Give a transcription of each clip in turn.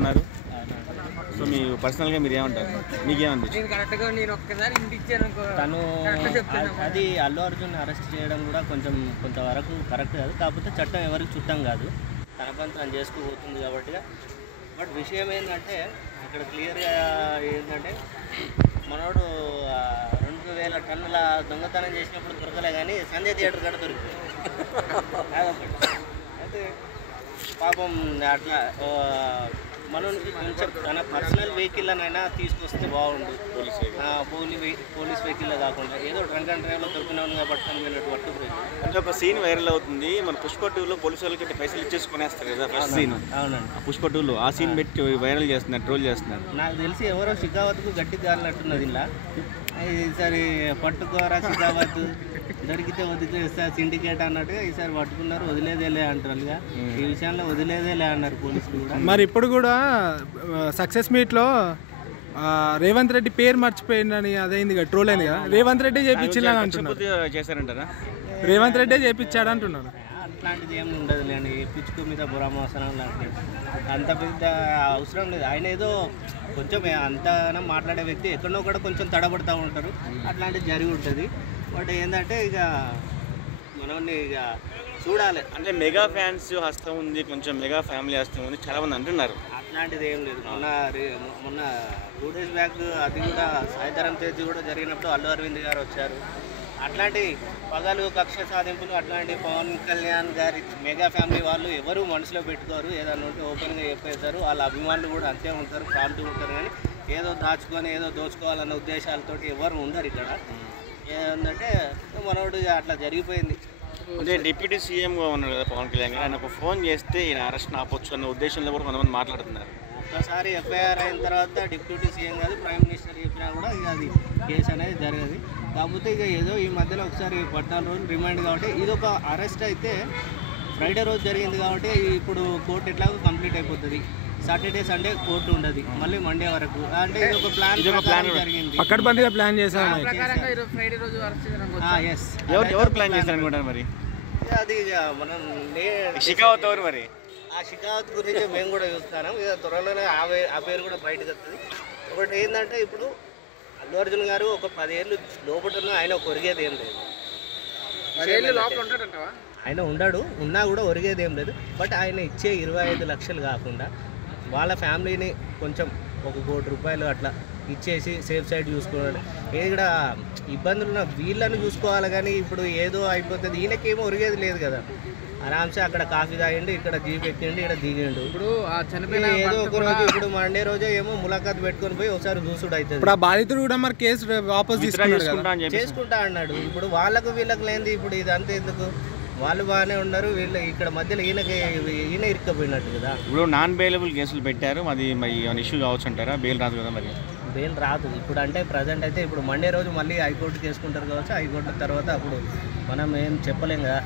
ఉన్నారు. సో మీ పర్సనల్గా మీరు ఏమంటారు, మీకేమంది? తను అది అల్లు అర్జున్ అరెస్ట్ చేయడం కూడా కొంతవరకు కరెక్ట్ కాదు. కాకపోతే చట్టం ఎవరికి చుట్టం కాదు, తన పని తను చేసుకుపోతుంది కాబట్టి. బట్ విషయం ఏంటంటే ఇక్కడ క్లియర్గా ఏంటంటే మనోడు 2000 టన్నుల దొంగతనం చేసినప్పుడు దొరకలే, కానీ సంజయ్ థియేటర్ కాడ దొరికింది. అయితే పాపం అట్లా మనోనికి కొంచెం తన పర్సనల్ వెహికల్లోనైనా తీసుకొస్తే బాగుండు. పోలీస్ వెహికల్లో కాకుండా ఏదో డ్రంక్ అండ్ డ్రైవ్లో దొరికినాను పట్టుకొని వెళ్ళినట్టు పట్టుకుపోయి. అంటే ఒక సీన్ వైరల్ అవుతుంది, మన పుష్ప 2లో పోలీసు వాళ్ళకి పైసలు ఇచ్చేసుకునేస్తారు కదా ఫస్ట్ సీన్. అవునండి, ఆ పుష్ప 2లో ఆ సీన్ పెట్టి వైరల్ చేస్తున్నారు, ట్రోల్ చేస్తున్నారు. నాకు తెలిసి ఎవరో షికావత్కు గట్టి కాలినట్టున్నది ఇలా. ఈసారి పట్టుకోరా షికావత్, దొరికితే వదిలేస్తా సిండికేట్ అన్నట్టుగా ఈసారి పట్టుకున్నారు. వదిలేదేలే అంటారు, ఈ విషయంలో వదిలేదేలే అన్నారు పోలీసులు కూడా. మరి ఇప్పుడు కూడా సక్సెస్ మీట్లో రేవంత్ రెడ్డి పేరు మర్చిపోయిందని అదైంది కదా, ట్రోల్ అయింది కదా. రేవంత్ రెడ్డి చేపించాలని అంటున్నారు, చేశారంటారా? రేవంత్ రెడ్డి చేపించాడు అంటున్నారు. అట్లాంటిది ఏమి ఉండదు లేండి, పిచ్చుకు మీద బురామోసనం లాంటిది అంత పెద్ద అవసరం లేదు. ఆయన ఏదో కొంచెం అంతగానో మాట్లాడే వ్యక్తి ఎక్కడో కూడా కొంచెం తడబడుతూ ఉంటారు, అట్లాంటిది జరిగి ఉంటుంది. బట్ ఏంటంటే ఇక మనల్ని ఇక చూడాలి. అంటే మెగా ఫ్యాన్స్ హస్తం ఉంది, కొంచెం మెగా ఫ్యామిలీ హస్తం ఉంది చాలా మంది అంటున్నారు. అట్లాంటిది ఏం లేదు. మొన్న 2 days బ్యాక్ అది కూడా సాయిధరం తేజ్ కూడా జరిగినప్పుడు అల్లు అరవింద్ గారు వచ్చారు. అట్లాంటి పగలు కక్ష సాధింపులు అట్లాంటి పవన్ కళ్యాణ్ గారి మెగా ఫ్యామిలీ వాళ్ళు ఎవరు మనసులో పెట్టుకోరు, ఏదన్నా ఉంటే ఓపెన్గా చెప్పేస్తారు. వాళ్ళ అభిమానులు కూడా అంతే ఉంటారు, కాంటూ ఉంటారు. కానీ ఏదో దాచుకొని ఏదో దోచుకోవాలన్న ఉద్దేశాలతో ఎవరు ఉండరు ఇక్కడ. ఏంటంటే మనోడు అట్లా జరిగిపోయింది. అంటే డిప్యూటీ సీఎంగా ఉన్నాడు కదా పవన్ కళ్యాణ్ గారు, ఆయన ఒక ఫోన్ చేస్తే ఈయన అరెస్ట్ ఆపొచ్చు అన్న ఉద్దేశంలో కూడా కొంతమంది మాట్లాడుతున్నారు. ఒక్కసారి ఎఫ్ఐఆర్ అయిన తర్వాత డిప్యూటీ సీఎం కాదు ప్రైమ్ మినిస్టర్ చెప్పినా కూడా ఇక అది కేసు అనేది జరగదు. కాకపోతే ఇక ఏదో ఈ మధ్యలో ఒకసారి 14 రోజులు రిమైండ్ కాబట్టి ఇది ఒక అరెస్ట్ అయితే ఫ్రైడే రోజు జరిగింది కాబట్టి ఇప్పుడు కోర్టు ఎట్లాగో కంప్లీట్ అయిపోతుంది. సాటర్డే సండే కోర్టు ఉండదు, మళ్ళీ మండే వరకు. అంటే ఇది ఒక ప్లాన్ జరిగింది, పక్కడబండిగా ప్లాన్ చేశారు. ఎవరు ప్లాన్ చేశారు అనుకుంటారు మరి? అది ఇక మనం షికావత్ ఎవరు మరి? ఆ షికావత్ గురించి మేము కూడా చూస్తున్నాం. ఇక త్వరలోనే ఆ పేరు కూడా బయటకు వస్తుంది. ఒకటి ఏంటంటే ఇప్పుడు అల్లు అర్జున్ గారు ఒక 10 ఏళ్ళు లోపల ఆయన ఒరిగేది ఏం లేదు. ఆయన ఉన్నా కూడా ఒరిగేది ఏం లేదు. బట్ ఆయన ఇచ్చే 25 లక్షలు కాకుండా వాళ్ళ ఫ్యామిలీని కొంచెం 1 కోటి రూపాయలు అట్లా ఇచ్చేసి సేఫ్ సైడ్ చూసుకోవడం. ఇక్కడ ఇబ్బందులు ఉన్న వీళ్ళని చూసుకోవాలి, కానీ ఇప్పుడు ఏదో అయిపోతుంది. ఈయనకేమో ఒరిగేది లేదు కదా, ఆరామ్సే అక్కడ కాఫీ తాగిండు, ఇక్కడ జీప్ ఎక్కిండు, ఇక్కడ దిగిండు. ఇప్పుడు ఏదో ఒక రోజు ఇప్పుడు మండే రోజే ఏమో ములాఖాత్ పెట్టుకొని పోయి ఒకసారి చూసుడు అవుతుంది. ఇప్పుడు ఆ బాధితుడు కూడా మరి కేసు వాపస్ చేసుకుంటా అన్నాడు. ఇప్పుడు వాళ్ళకు వీళ్ళకి లేనిది ఇప్పుడు ఇదంతా ఎందుకు? వాళ్ళు బాగానే ఉన్నారు, వీళ్ళు ఇక్కడ మధ్యలో ఈయన ఇరుక్కపోయినట్టు కదా. ఇప్పుడు నాన్ బెయిలబుల్ కేసులు పెట్టారు, అది మరి ఇష్యూ కావచ్చు అంటారా? బెయిల్ రాదు కదా మరి? బెయిల్ రాదు ఇప్పుడు. అంటే ప్రజెంట్ అయితే ఇప్పుడు మండే రోజు మళ్ళీ హైకోర్టుకి వేసుకుంటారు కావచ్చు. హైకోర్టు తర్వాత అప్పుడు మనం ఏం చెప్పలేం కదా.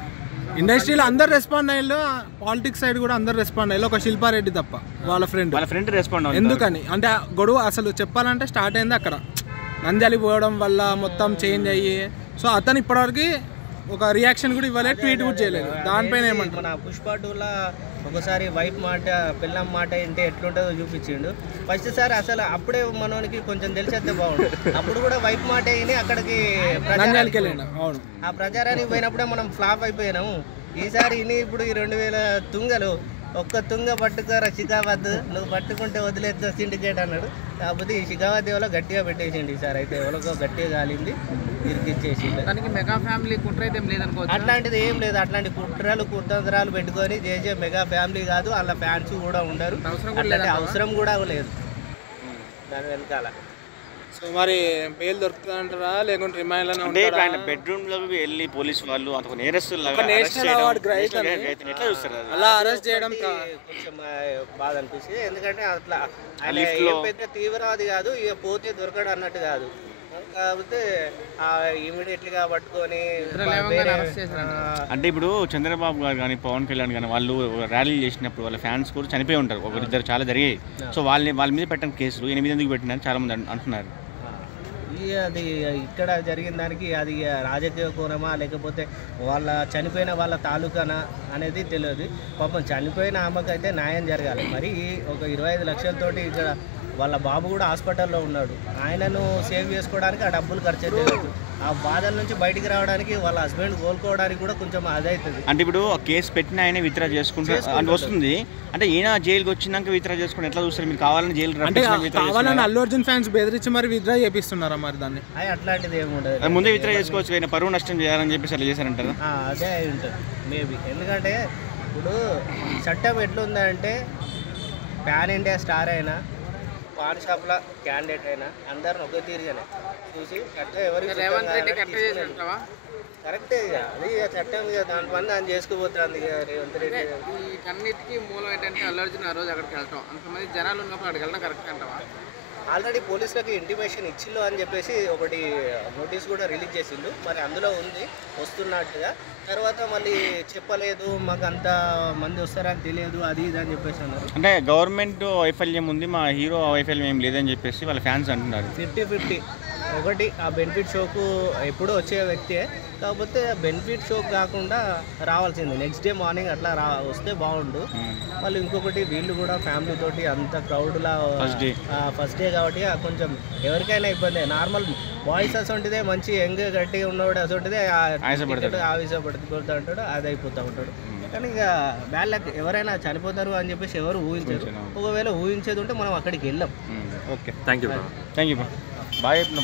ఇండస్ట్రీలో అందరు రెస్పాండ్ అయ్యారు, పాలిటిక్స్ సైడ్ కూడా అందరు రెస్పాండ్ అయ్యారు, ఒక శిల్పారెడ్డి తప్ప. వాళ్ళ ఫ్రెండ్ రెస్పాండ్. ఎందుకని అంటే గొడవ అసలు చెప్పాలంటే స్టార్ట్ అయింది అక్కడ, నంద్యాల పోవడం వల్ల మొత్తం చేంజ్ అయ్యి. సో అతను ఇప్పటివరకు ఒక రియాక్షన్ కూడా ఇవ్వలేదు, ట్వీట్ కూడా చేయలేదు. దానిపైన ఏమంటారు? మన పుష్ప 2లో ఒకసారి వైఫ్ మాట పిల్లం మాట ఏంటి ఎట్లుంటుందో చూపించిండు. ఫస్ట్ సారి అసలు అప్పుడే మనోనికి కొంచెం తెలిసేస్తే బాగుండు. అప్పుడు కూడా వైఫ్ మాట అయినా అక్కడికి ఆ ప్రచారానికి పోయినప్పుడే మనం ఫ్లాప్ అయిపోయినాము. ఈసారి ఇప్పుడు ఈ 2000 తుంగలు ఒక్క తుంగ పట్టుకోరా షికావత్, నువ్వు పట్టుకుంటే వదిలేస్తా సిండికేట్ అన్నాడు. కాకపోతే ఈ షికావత్ ఎవరో గట్టిగా పెట్టేసిండు. ఈసారి అయితే ఎవరికో గట్టిగా కాలింది, ఇరికిచ్చేసిండు. మెగా ఫ్యామిలీ కుట్ర అయితే ఏం లేదనుకో. అట్లాంటిది ఏం లేదు. అట్లాంటి కుట్రలు పెట్టుకొని చేసే మెగా ఫ్యామిలీ కాదు, వాళ్ళ ఫ్యాన్స్ కూడా ఉండరు, అట్లాంటి అవసరం కూడా లేదు దాని వెనకాల. సో మరి బెయిల్ దొరుకుతుందంటారా లేకుంటే రిమైండ్ ఆయన బెడ్రూమ్ లోకి వెళ్ళి పోలీసు వాళ్ళు అంత నేరస్తులాగా అలా అరెస్ట్ చేయడం కొంచెం బాధ అనిపిస్తుంది. ఎందుకంటే అట్లా పెద్ద తీవ్రవాది కాదు, ఇక పోతే దొరకడు అన్నట్టు కాదు. కాకపోతే ఇమీడియట్లీగా పట్టుకొని అంటే ఇప్పుడు చంద్రబాబు గారు కానీ పవన్ కళ్యాణ్ కానీ వాళ్ళు ర్యాలీ చేసినప్పుడు వాళ్ళ ఫ్యాన్స్ కూడా చనిపోయి ఉంటారు, ఒకరిద్దరు చాలా జరిగాయి. సో వాళ్ళ మీద పెట్టిన కేసులు 8 ఎందుకు పెట్టినారని చాలా మంది అంటున్నారు. ఇక అది ఇక్కడ జరిగిన దానికి అది రాజకీయ కోణమా లేకపోతే వాళ్ళ చనిపోయిన వాళ్ళ తాలూకానా అనేది తెలియదు. పాపం చనిపోయిన ఆమెకైతే న్యాయం జరగాలి. మరి ఒక 25 లక్షలతోటి ఇక్కడ వాళ్ళ బాబు కూడా హాస్పిటల్లో ఉన్నాడు. ఆయనను సేవ్ చేసుకోవడానికి ఆ డబ్బులు ఖర్చు అవుతుంది. ఆ బాధల నుంచి బయటికి రావడానికి వాళ్ళ హస్బెండ్ కోలుకోవడానికి కూడా కొంచెం అదవుతుంది. అంటే ఇప్పుడు ఆ కేసు పెట్టిన ఆయన విత్డ్రా చేసుకుంటే అంటే వస్తుంది అంటే ఈయన జైలుకి వచ్చినాక విత్డ్రా చేసుకుంటే ఎట్లా చూస్తారు? మీరు కావాలని జైలు అంటే కావాలని అల్లు అర్జున్ ఫ్యాన్స్ బెదిరించి మరి విత్డ్రా చేపిస్తున్నారా మరి దాన్ని? అట్లాంటిది ఏమి ఉండదు. ముందే విత్డ్రా చేసుకోవచ్చు, ఆయన పరువు నష్టం చేయాలని చెప్పేసి అట్లా చేశారంటారా? అదే అయి ఉంటుంది మేబీ. ఎందుకంటే ఇప్పుడు చట్టం ఎట్లుందంటే పాన్ ఇండియా స్టార్ అయినా పాన్ షాప్ల క్యాండిడేట్ అయినా అందరిని ఒకే తీరుగానే చూసి కరెక్ట్గా ఎవరికి కరెక్టే. ఇక అది చట్టం ఇక దాని పని దాన్ని చేసుకుపోతుంది. ఇక రేవంత్ రెడ్డి ఈ కన్నిటికీ మూలం ఏంటంటే అల్లు అర్జున్ ఆ రోజు అక్కడికి వెళ్ళటం, అంతమంది జనాలు ఉన్నప్పుడు అక్కడికి వెళ్ళడం కరెక్ట్ అంటావా? ఆల్రెడీ పోలీసులకు ఇంటిమేషన్ ఇచ్చిల్లు అని చెప్పేసి ఒకటి నోటీస్ కూడా రిలీజ్ చేసిండు. మరి అందులో ఉంది వస్తున్నట్టుగా. తర్వాత మళ్ళీ చెప్పలేదు, మాకు అంత మంది వస్తారని తెలియదు, అది ఇది అని చెప్పేసి అన్నారు. అంటే గవర్నమెంట్ వైఫల్యం ఉంది, మా హీరో వైఫల్యం ఏం లేదని చెప్పేసి వాళ్ళ ఫ్యాన్స్ అంటున్నారు. 50-50. ఒకటి ఆ బెనిఫిట్ షోకు ఎప్పుడూ వచ్చే వ్యక్తే, కాకపోతే బెనిఫిట్ షోకు కాకుండా రావాల్సింది నెక్స్ట్ డే మార్నింగ్ అట్లా వస్తే బాగుండు. మళ్ళీ ఇంకొకటి వీళ్ళు కూడా ఫ్యామిలీ తోటి అంత క్రౌడ్లా ఫస్ట్ డే కాబట్టి కొంచెం ఎవరికైనా ఇబ్బంది. నార్మల్ బాయ్స్ అసొంటిదే మంచి యంగ్ గట్టిగా ఉన్నవాడు అసొంటిదే ఆవేశపడుతూ ఉంటాడు, అది అయిపోతూ ఉంటాడు. కానీ ఇక వాళ్ళకి ఎవరైనా చనిపోతారు అని చెప్పేసి ఎవరు ఊహించారు. ఒకవేళ ఊహించేది ఉంటే మనం అక్కడికి వెళ్ళాం. ఓకే, థ్యాంక్ యూ బాగా చెప్పిన